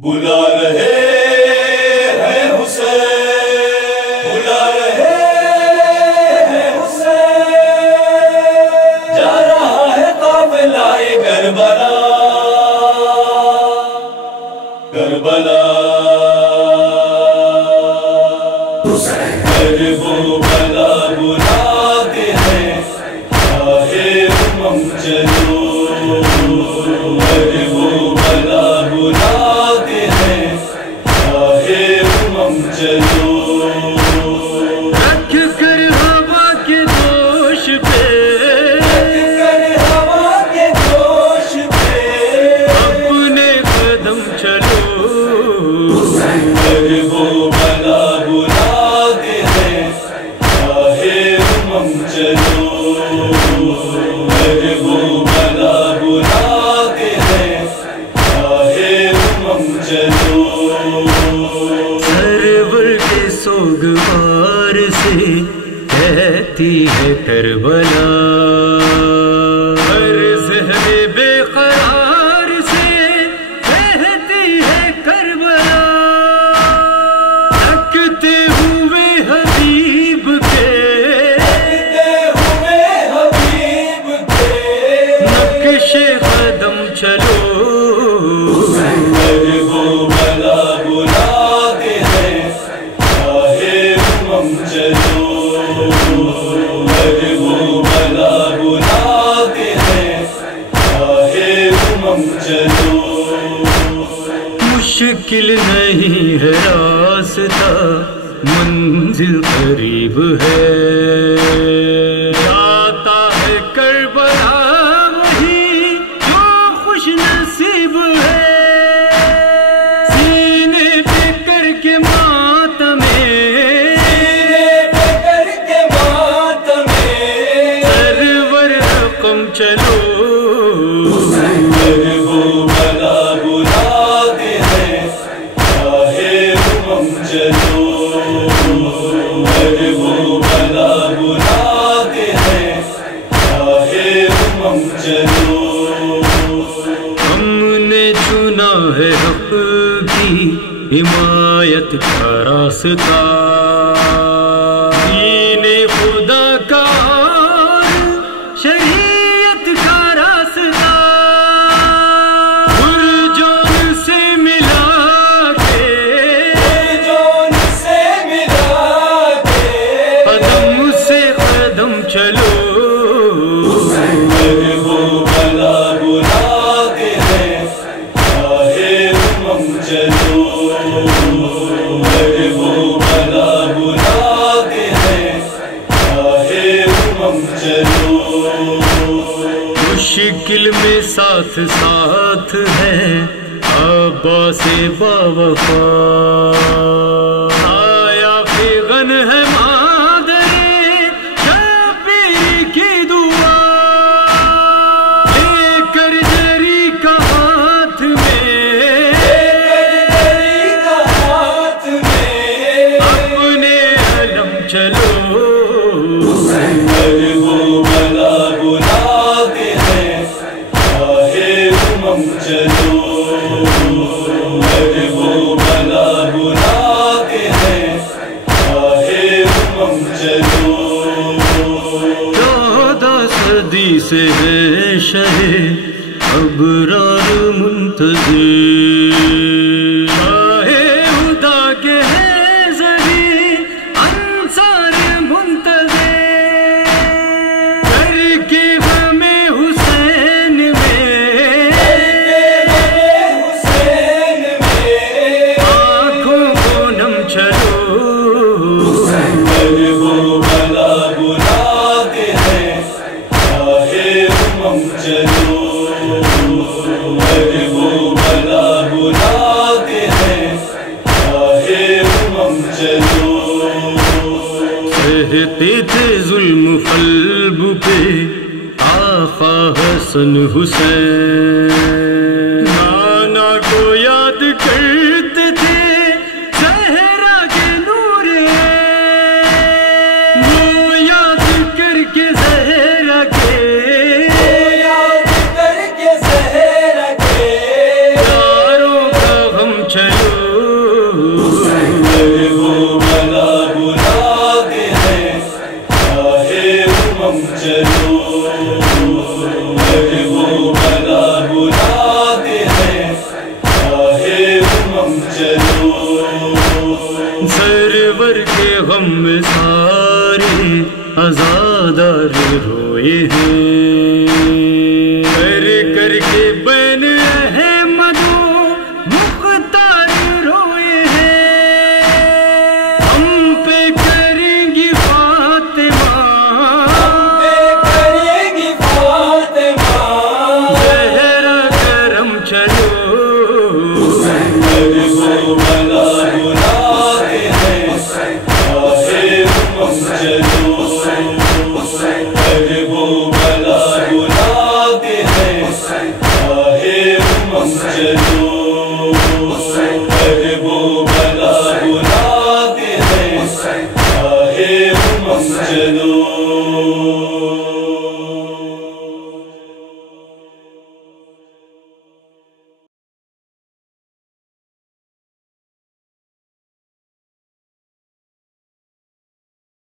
بلا رہے ہیں حسین، بلا رہے ہیں حسین، جا رہا ہے قافلہ کربلا، کربلا کرب و بلا بلاتے ہیں چاہے امم چلو، کرب و بلا بلاتے ہیں چاہے امم چلو، رکھ کر ہوا کے جوش پہ، رکھ کر ہوا کے جوش پہ اپنے قدم چلو، کرب و بلا بلاتے ہیں چاہے امم چلو، کرب و بلا بلاتے ہیں چاہے امم چلو، سرور کے سوگوار سے کہتی ہے کربلا، ہر ذہن بے قرار سے کہتی ہے کربلا، تھکتے ہوئے حبیب کے، تھکتے ہوئے حبیب کے نقش قدم چلو، کرب و بلا بلاتے ہیں چاہے امم چلو، کرب و بلا بلاتے ہیں چاہے امم چلو، مشکل نہیں ہے راستہ منزل قریب ہے، جاتا ہے کربلا وہی جو خوش نصیب ہے، سینے پہ کر کے ماتمیں، کر کے ماتمیں سرور رقم چلو، کرب و بلا بلاتے ہیں چاہے امم چلو، کرب و بلا بلاتے ہیں چاہے امم چلو، ہم نے چنا ہے حق کی حمایت کا راستہ، دین خدا کا اور شریعت کا راستہ، پرجان سے ملا کے، جان سے ملا کے قدم سے قدم چلو، کرب و بلا بلاتے ہیں چاہے امم چلو، کرب و بلا بلاتے ہیں چاہے امم چلو، مشکل میں ساتھ ساتھ ہے عباس باوفا، آیا فیغن ہے مادر شبیر کی دعا، لے کر جری کا ہاتھ میں، تیری کا ہاتھ میں اپنے علم چلو، کرب و بلا بلاتے ہیں چاہے امم چلو، کرب و بلا بلاتے ہیں چاہے امم چلو، 14 صدی سے ہے شہ ابرار منتظر، شاہ خدا کے ہے زہی انصار منتظر، کر کے ہمیں حسین میں، حسین میں آنکھوں کو نم چلو، کرب و بلا بلاتے ہیں چاہے امم چلو، کرب و بلا بلاتے ہیں چاہے امم چلو، کہتے تھے ظلم قلب پہ آقا حسن حسین، نانا کو یاد کرتے تھے زہرا کے نور، وہ یاد کر کے زہرا کے، یاد کر کے زہرا کے امم چلو اگر وہ بلا بلاتے ہیں چاہے امم چلو سرور کے غم میں سارے عزادار روئے ہیں کر کر کے بین احمد و مختار روئے ہیں ہم پہ کریں گی فاطمہ کریں گی فاطمہ زہرا کرم چلو اگر وہ بلا بلاتے ہیں چاہے امم چلو اگر وہ بلا بلاتے ہیں چاہے امم چلو اگر وہ بلا بلاتے ہیں چاہے امم چلو